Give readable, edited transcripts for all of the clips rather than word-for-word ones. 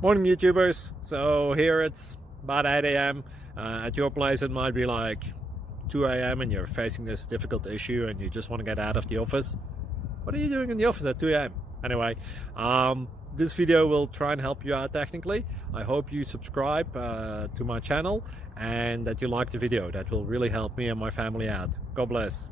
Morning, YouTubers. So here it's about 8 a.m. At your place, it might be like 2 a.m. and you're facing this difficult issue and you just want to get out of the office. What are you doing in the office at 2 a.m.? Anyway, this video will try and help you out technically. I hope you subscribe to my channel and that you like the video. That will really help me and my family out. God bless.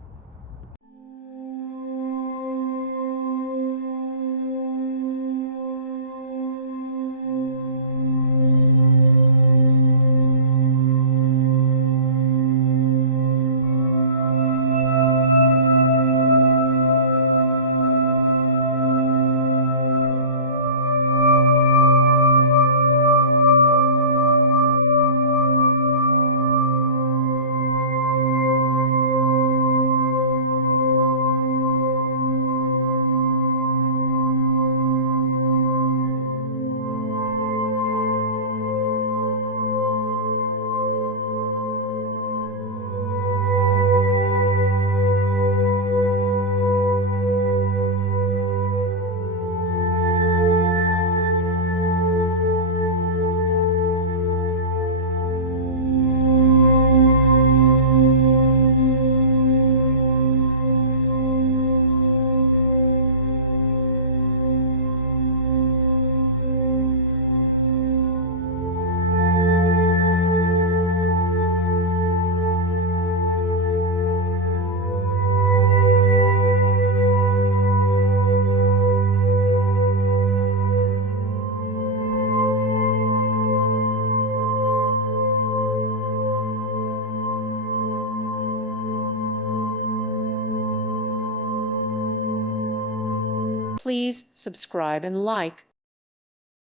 Please subscribe and like.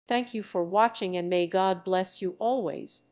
Thank you for watching, and may God bless you always.